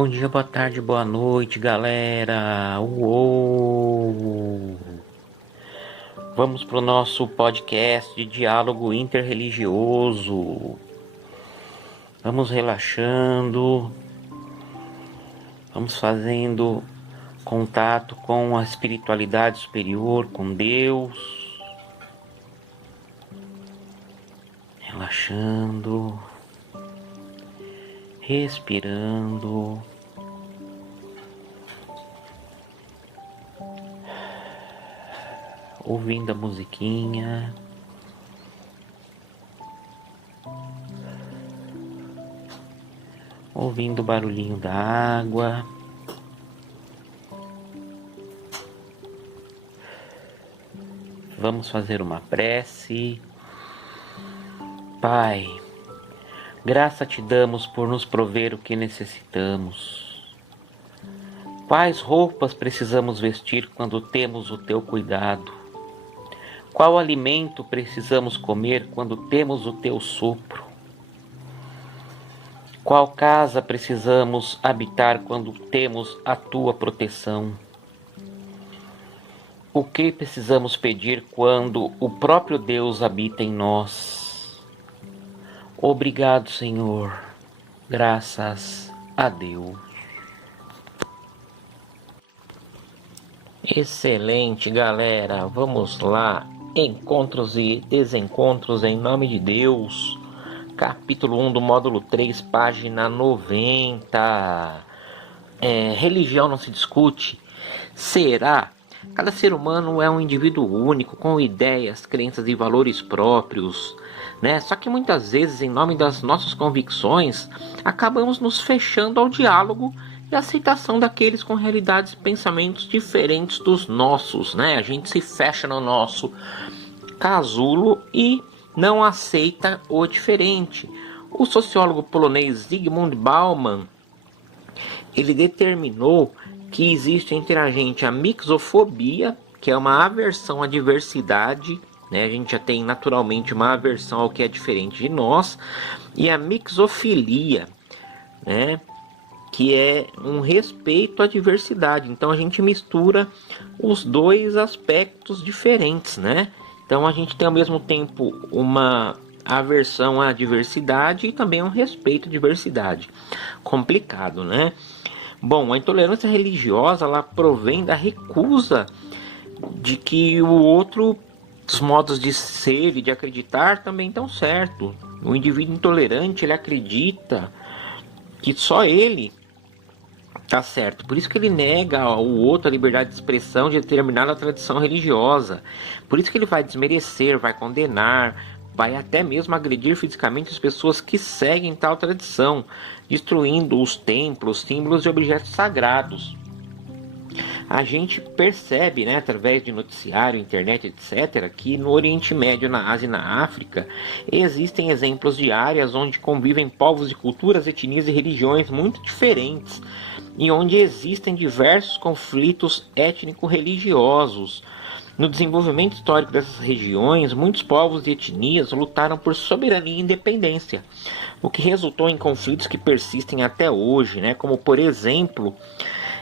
Bom dia, boa tarde, boa noite, galera. Uou! Vamos para o nosso podcast de diálogo interreligioso. Vamos relaxando, vamos fazendo contato com a espiritualidade superior, com Deus. Relaxando, respirando. Ouvindo a musiquinha, ouvindo o barulhinho da água. Vamos fazer uma prece. Pai, graça te damos por nos prover o que necessitamos. Quais roupas precisamos vestir quando temos o teu cuidado? Qual alimento precisamos comer quando temos o teu sopro? Qual casa precisamos habitar quando temos a tua proteção? O que precisamos pedir quando o próprio Deus habita em nós? Obrigado, Senhor. Graças a Deus. Excelente, galera. Vamos lá. Encontros e desencontros em nome de Deus. Capítulo 1 do módulo 3, página 90. Religião não se discute. Será? Cada ser humano é um indivíduo único, com ideias, crenças e valores próprios, né? Só que muitas vezes, em nome das nossas convicções, acabamos nos fechando ao diálogo e aceitação daqueles com realidades e pensamentos diferentes dos nossos, né? A gente se fecha no nosso casulo e não aceita o diferente. O sociólogo polonês Zygmunt Bauman, ele determinou que existe entre a gente a mixofobia, que é uma aversão à diversidade, né? A gente já tem naturalmente uma aversão ao que é diferente de nós, e a mixofilia, né? Que é um respeito à diversidade. Então a gente mistura os dois aspectos diferentes, né? Então a gente tem ao mesmo tempo uma aversão à diversidade e também um respeito à diversidade. Complicado, né? Bom, a intolerância religiosa, ela provém da recusa de que o outro, os modos de ser e de acreditar também estão certos. O indivíduo intolerante, ele acredita que só ele tá certo. Por isso que ele nega ao outro a liberdade de expressão de determinada tradição religiosa. Por isso que ele vai desmerecer, vai condenar, vai até mesmo agredir fisicamente as pessoas que seguem tal tradição, destruindo os templos, símbolos e objetos sagrados. A gente percebe, né, através de noticiário, internet, etc., que no Oriente Médio, na Ásia e na África, existem exemplos de áreas onde convivem povos de culturas, etnias e religiões muito diferentes, e onde existem diversos conflitos étnico-religiosos. No desenvolvimento histórico dessas regiões, muitos povos e etnias lutaram por soberania e independência, o que resultou em conflitos que persistem até hoje, né? Como, por exemplo,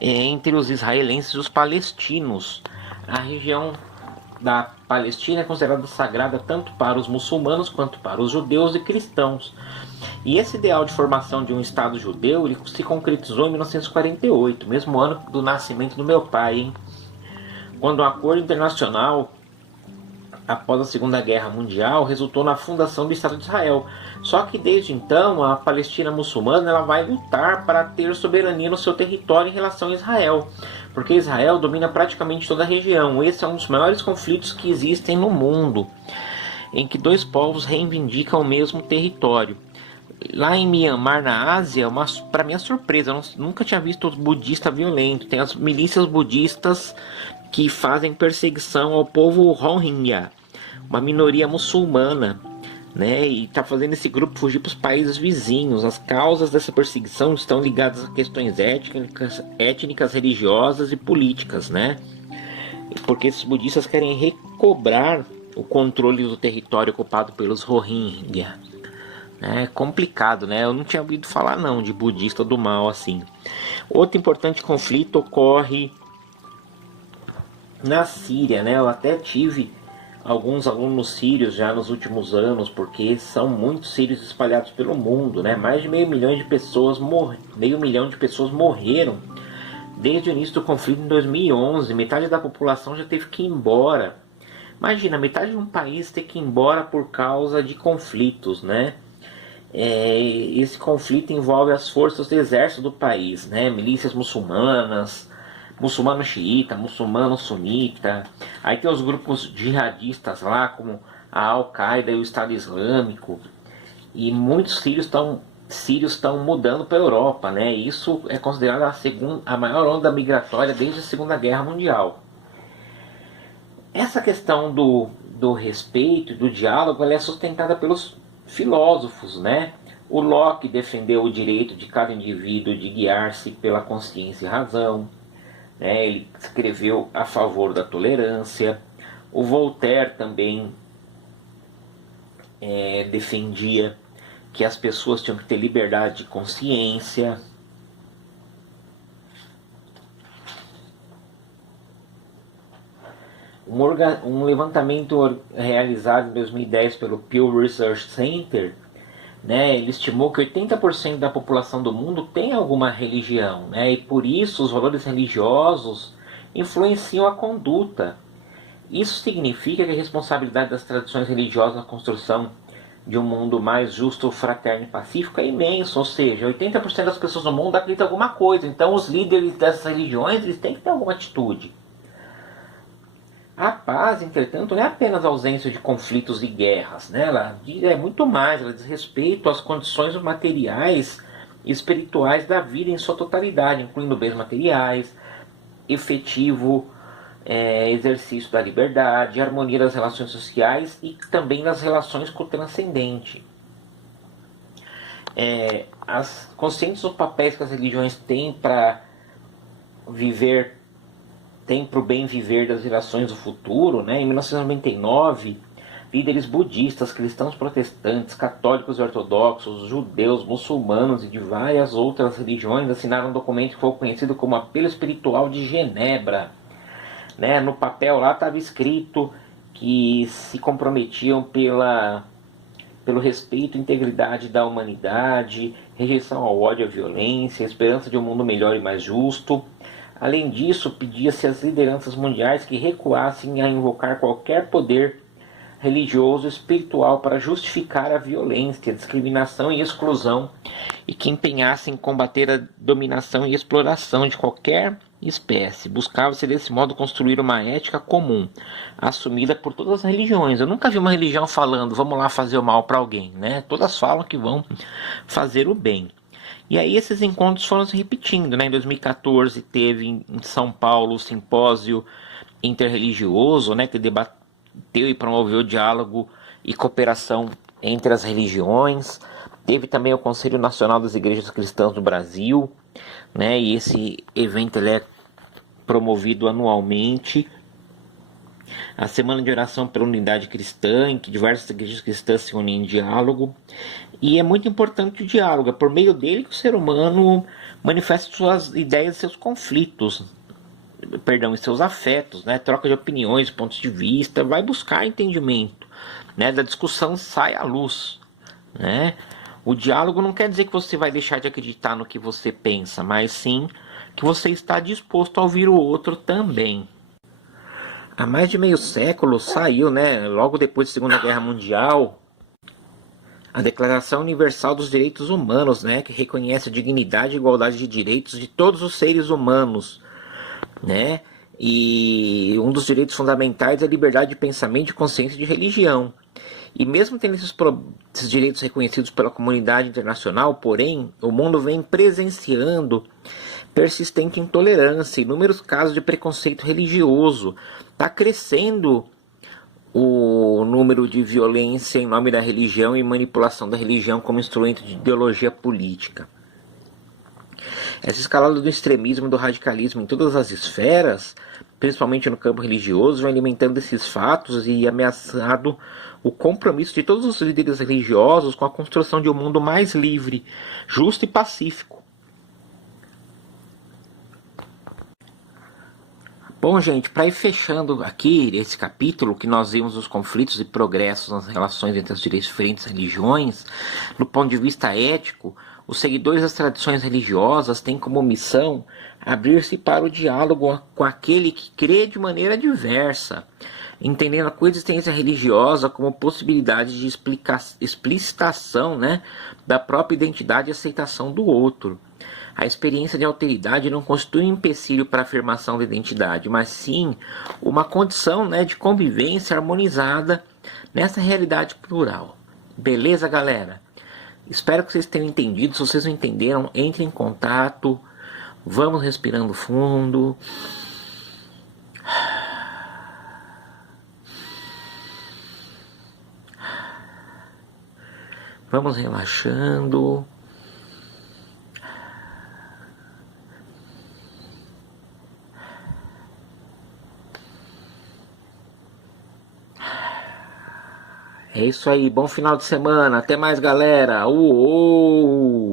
entre os israelenses e os palestinos. A região da Palestina é considerada sagrada tanto para os muçulmanos quanto para os judeus e cristãos. E esse ideal de formação de um Estado judeu, ele se concretizou em 1948, mesmo ano do nascimento do meu pai, hein? Quando o acordo internacional, após a Segunda Guerra Mundial, resultou na fundação do Estado de Israel. Só que desde então, a Palestina muçulmana, ela vai lutar para ter soberania no seu território em relação a Israel, porque Israel domina praticamente toda a região. Esse é um dos maiores conflitos que existem no mundo, em que dois povos reivindicam o mesmo território. Lá em Myanmar, na Ásia, para minha surpresa, eu nunca tinha visto budista violento. Tem as milícias budistas que fazem perseguição ao povo Rohingya, uma minoria muçulmana, né? E está fazendo esse grupo fugir para os países vizinhos. As causas dessa perseguição estão ligadas a questões étnicas, religiosas e políticas, né? Porque esses budistas querem recobrar o controle do território ocupado pelos Rohingya. É complicado, né? Eu não tinha ouvido falar não de budista do mal assim. Outro importante conflito ocorre na Síria, né? Eu até tive alguns alunos sírios já nos últimos anos, porque são muitos sírios espalhados pelo mundo, né? Mais de meio milhão de pessoas morreram desde o início do conflito em 2011. Metade da população já teve que ir embora. Imagina, metade de um país ter que ir embora por causa de conflitos, né? Esse conflito envolve as forças do exército do país, né? Milícias muçulmanas, muçulmano xiita, muçulmano sunita. Aí tem os grupos jihadistas lá, como a Al-Qaeda e o Estado Islâmico. E muitos sírios estão mudando para a Europa, né? Isso é considerado a maior onda migratória desde a Segunda Guerra Mundial. Essa questão do respeito e do diálogo, ela é sustentada pelos filósofos, né? O Locke defendeu o direito de cada indivíduo de guiar-se pela consciência e razão, né? Ele escreveu a favor da tolerância. O Voltaire também defendia que as pessoas tinham que ter liberdade de consciência. Um levantamento realizado em 2010 pelo Pew Research Center, né, ele estimou que 80% da população do mundo tem alguma religião, né, e por isso os valores religiosos influenciam a conduta. Isso significa que a responsabilidade das tradições religiosas na construção de um mundo mais justo, fraterno e pacífico é imenso, ou seja, 80% das pessoas no mundo acreditam em alguma coisa, então os líderes dessas religiões eles têm que ter alguma atitude. A paz, entretanto, não é apenas a ausência de conflitos e guerras, né? Ela é muito mais, ela diz respeito às condições materiais e espirituais da vida em sua totalidade, incluindo bens materiais, efetivo exercício da liberdade, harmonia das relações sociais e também das relações com o transcendente. As conscientes dos papéis que as religiões têm para viver, tem para o bem viver das gerações do futuro, né? Em 1999, líderes budistas, cristãos protestantes, católicos e ortodoxos, judeus, muçulmanos e de várias outras religiões assinaram um documento que foi conhecido como Apelo Espiritual de Genebra. Né? No papel lá estava escrito que se comprometiam pelo respeito e integridade da humanidade, rejeição ao ódio e à violência, esperança de um mundo melhor e mais justo. Além disso, pedia-se às lideranças mundiais que recuassem a invocar qualquer poder religioso e espiritual para justificar a violência, a discriminação e exclusão, e que empenhassem em combater a dominação e exploração de qualquer espécie. Buscava-se desse modo construir uma ética comum, assumida por todas as religiões. Eu nunca vi uma religião falando, vamos lá fazer o mal para alguém, né? Todas falam que vão fazer o bem. E aí esses encontros foram se repetindo, né? Em 2014 teve em São Paulo o simpósio interreligioso, né? Que debateu e promoveu o diálogo e cooperação entre as religiões. Teve também o Conselho Nacional das Igrejas Cristãs do Brasil, né? E esse evento ele é promovido anualmente. A Semana de Oração pela Unidade Cristã, em que diversas igrejas cristãs se unem em diálogo. E é muito importante o diálogo, é por meio dele que o ser humano manifesta suas ideias e seus conflitos, e seus afetos, né? Troca de opiniões, pontos de vista, vai buscar entendimento, né? Da discussão sai a luz, né? O diálogo não quer dizer que você vai deixar de acreditar no que você pensa, mas sim que você está disposto a ouvir o outro também. Há mais de meio século saiu, né? Logo depois da Segunda Guerra Mundial, a Declaração Universal dos Direitos Humanos, né, que reconhece a dignidade e igualdade de direitos de todos os seres humanos, né? E um dos direitos fundamentais é a liberdade de pensamento, de consciência e de religião. E mesmo tendo esses direitos reconhecidos pela comunidade internacional, porém, o mundo vem presenciando persistente intolerância, inúmeros casos de preconceito religioso. Está crescendo o número de violência em nome da religião e manipulação da religião como instrumento de ideologia política. Essa escalada do extremismo e do radicalismo em todas as esferas, principalmente no campo religioso, vem alimentando esses fatos e ameaçado o compromisso de todos os líderes religiosos com a construção de um mundo mais livre, justo e pacífico. Bom, gente, para ir fechando aqui esse capítulo, que nós vimos os conflitos e progressos nas relações entre as diferentes religiões, do ponto de vista ético, os seguidores das tradições religiosas têm como missão abrir-se para o diálogo com aquele que crê de maneira diversa, entendendo a coexistência religiosa como possibilidade de explicitação, né, da própria identidade e aceitação do outro. A experiência de alteridade não constitui um empecilho para a afirmação da identidade, mas sim uma condição, né, de convivência harmonizada nessa realidade plural. Beleza, galera? Espero que vocês tenham entendido. Se vocês não entenderam, entrem em contato. Vamos respirando fundo. Vamos relaxando. É isso aí, bom final de semana, até mais galera, uou!